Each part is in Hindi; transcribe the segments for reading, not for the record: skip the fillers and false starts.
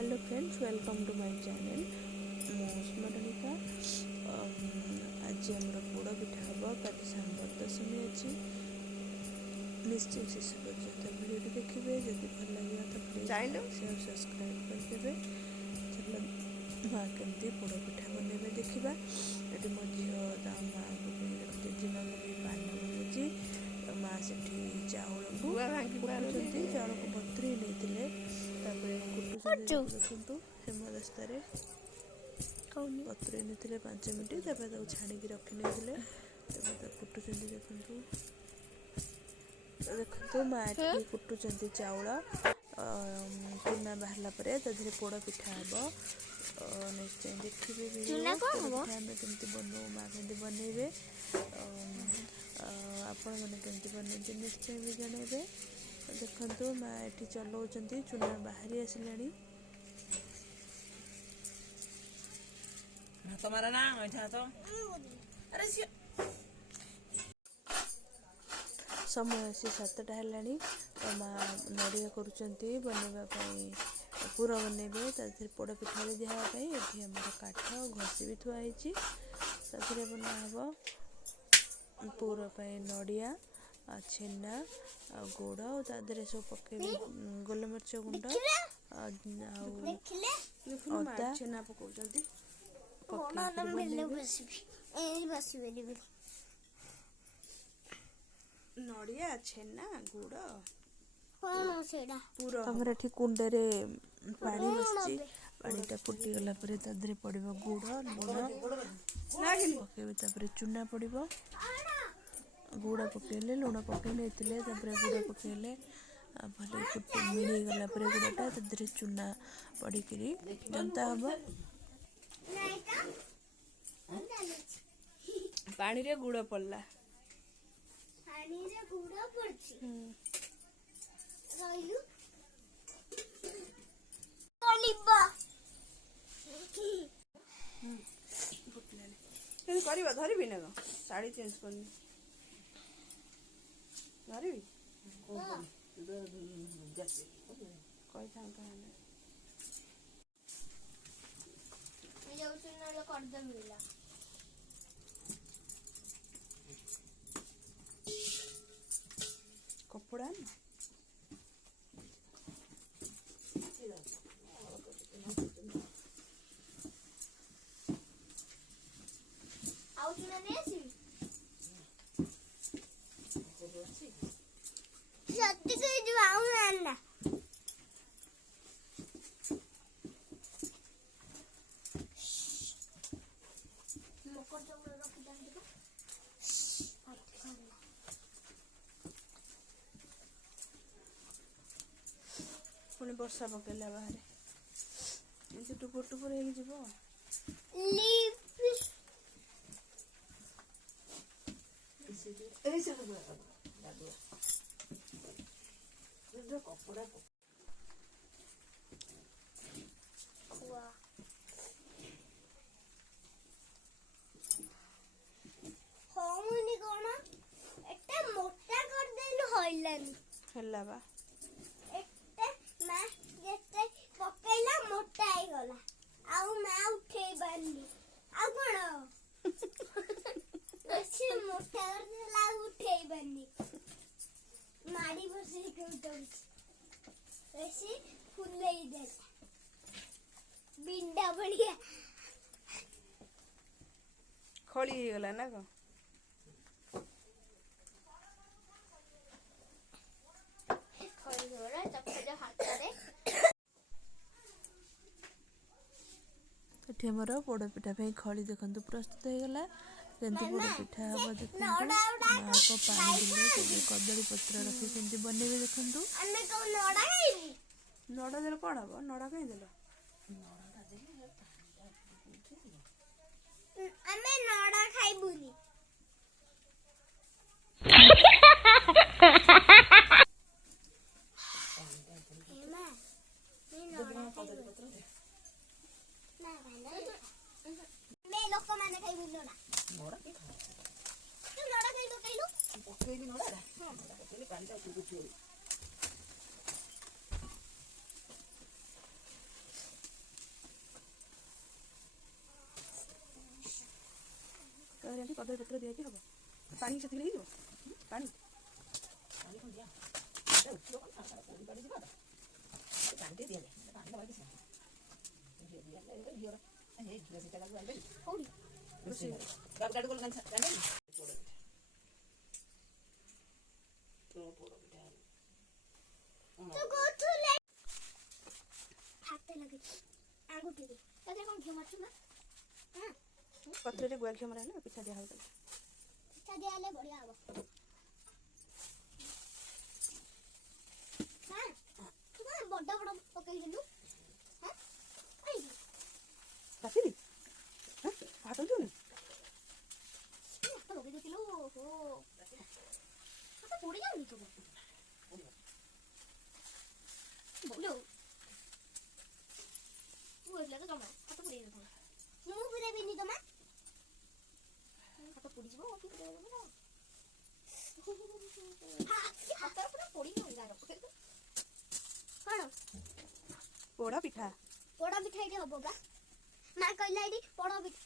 Hello friends, welcome to my channel. मो स्मरणिका। आज आम पोड़ पिठा हम कल सांबर दशमी अच्छी। निश्चय शेष पर्यंत भिडियो देखिए। जब भल लगे तो प्लीज शेयर सब्सक्राइब करदे। चलो माँ केमती पोड़ पिठा बनइबे देखा। ये मो झील माँ जेजेमा भी पान बनाऊँगी। माँ से चाउल कुटुंट चाउल को बतुरी नहीं देखु हेमदस्ता बतुरे नहीं 5 मिनट छाणी रखी नहीं कुटुंट देखु। देखो माँ ये कुटुंट चाउल चूना बाहर पर पोड़ पिठा हम। निश्चय देखिए केमती बनाऊ माँ केमती बनइबे आपण मैंने केमती बनइबे निश्चय भी जनइबे। देखु माँ ये चलाउं चूना बाहरी आसिलानी। तुम्हारा नाम है तो अरे समय आसी 7टा है। तो माँ नड़िया करुँच बनवाई पूरा बनइबे तार पोड़ पिठा दिखाई। ये आम काठ घसी भी थुआई बना हम पूरा नड़िया छेना गुड़ और सब पके गोलमरीच गुंड अदा छेना पकाउछंती नड़िया छेना गुड़ पूरा हमर एठी कुंडे रे पानी बसची। पानीटा फुटी गला परे तादरे पड़िबो गुड़ लूण पकेबे तापरे चूना पड़िबो। गुड़ पकेले लूण पकेले एतिले तापरे गुड़ पकेले भले फुटी मिली गला परे गुड़टा तादरे चूना पड़िकिरी जंता हबो। पानी रे गुड़ पड़ला करवा धरबी ना साड़ी चेंज करनी धरबी कपड़ा पुणी वर्षा पकेला बाहर एमती टुपुर टुपुर हो बा पकईला मोटा गला आउ मैं उठे बानी आ कोन अच्छे मोटा करला उठे बानी मारी बसे के उठो ऐसे फुले दे बिंडा बढ़िया खड़ी गला ना को हमर पोड़ पिठा खड़ी देखु प्रस्तुत हो गला। केमती पोड़ पिठा हम देखो माँ को पानी दिले कदली पत्र रखी केमती बनइबे देखु। नड़ा देले कौन हम नड़ा कहीं देल आमे नड़ा खाइबुनी मैं लोग को मैंने खाई बुलो ना नड़ा के खा तू नड़ा खाई तो कइलो पकेली नड़ा हां पकेली पानी ता उठो ଏମିତି କଦଳୀ ପତ୍ର ଦିଆକି ହେବ। ପାଣି ସେତିକି ହେଇଯିବ। ପାଣି तो go to like हाथे लगे आंगूठी दे तो देखो घिउ मारछु ना हां पत्रे गुआ घिउ मरा ना पिठा दिया हो पिठा दिया ले बढ़िया हो हां तू ना बड़ बड़ पकई देलु हां आई काफी हां हाथ दो ना तो लगे देतिलो हो तो पड़ी जाउनी तो बोलो वो लगे कमा हाथ पड़ी जाता मु पुरे बिनी तो मां हाथ पड़ी जीवो ओके दे ना हाथ पूरा पड़ी गई गारो कोन पोड़ा पिठा इडी हबो बा मां कहला इडी पोड़ा पिठा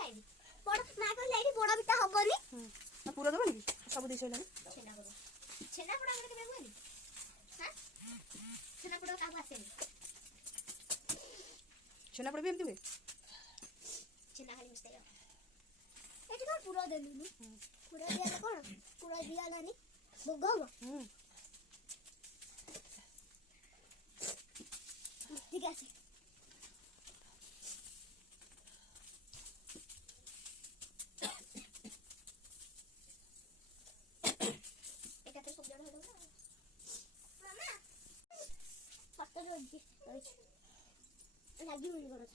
खाइबी पोड़ा मां कहला इडी पोड़ा पिठा हबोनी ना पूरा दबा नी सब दिस होला छेना पोड़ा के बेगुनी हां छेना पोड़ा का आसे छेना पड़ भी एमती हुए छेना खाली मिस्ते एटी तो पूरा देलुनी पूरा दिया कोन पूरा दिया लानी भोग ठीक है एकाते सब जण हेलो मामा पत्ता रोजी लागी हुई गरो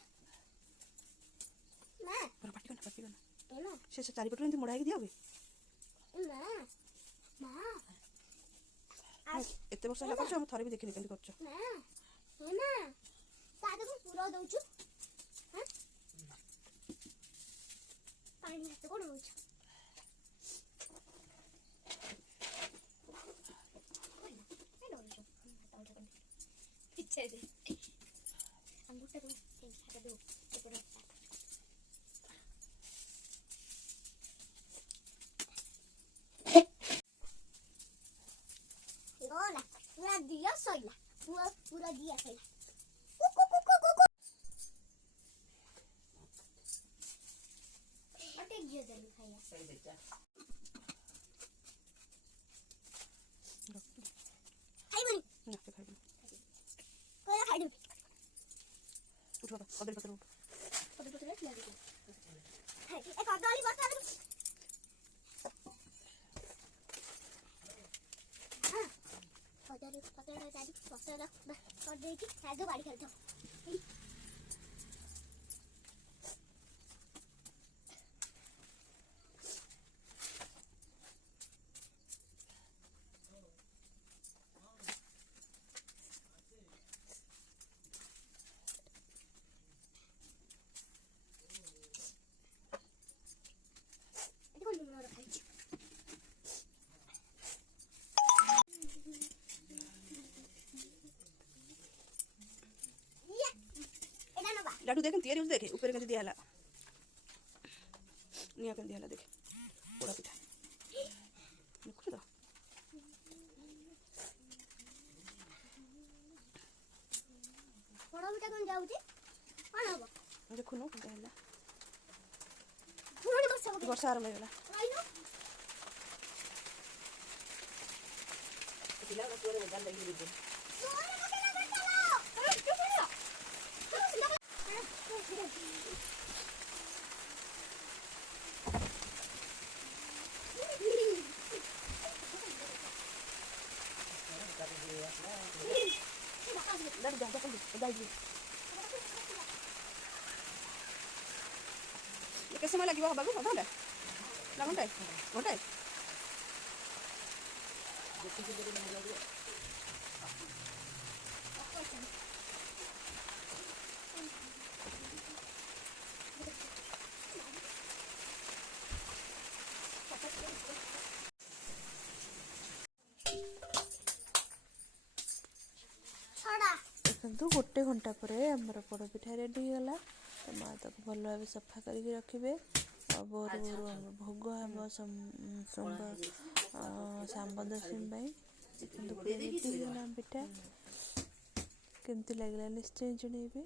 मां पर पाटी करना एना से चारि पटो एमती मोड़ा के दिया होगे मां आज एते वर्ष होला करछ हम थरे भी देखिनी केंती करछ मां एना ताके को पूरा दउछु हां पानी हाथ कोन होछ पीछे दे अंगूठा दो हाथ दो ऊपर होला पूरा दिया सइला पूरा दिया सइला अटे गियो देलु खाया सही देखा खाई बनी ना के खाई कोला खाई दे उठ बाबा कदली पत्र उठ पत्ते पत्ते ले दे हाय ए कदली बता दे पत्ते दादी पत्ते ला कर दे कि आगे बाड़ी खेलता लाडू देख तैयारी हो देखे ऊपर के दिया हला निया के दिया हला देखे पोड़ा पिठा देखु तो पोड़ा पिठा कोन जाउची कोन हबो देखु नो के हला थोड़ी वर्षा हो वर्षा आरंभ होला आइनो पिला का पूरे बदल दे दे सोना मत लगा चलो अरे क्यों पड़ा लाडू जा दाई ये कैसे समय लगी बाबू घंटा घंटा देखो गोटे घंटा पर आमर पोड़ पिठा रेडी होगा तो माँ ताको भल भाव सफा करके रखिए ଭୋରୁ ଭୋରୁ ଆମର ଭୋଗ ହେବ ଶାମ୍ବ ଦଶମୀ ପାଇଁ। କିନ୍ତୁ ରେଡ଼ି ହେଇଗଲା ପିଠା। କେମିତି ଲାଗିଲା ନିଶ୍ଚୟ ଜଣେଇବେ।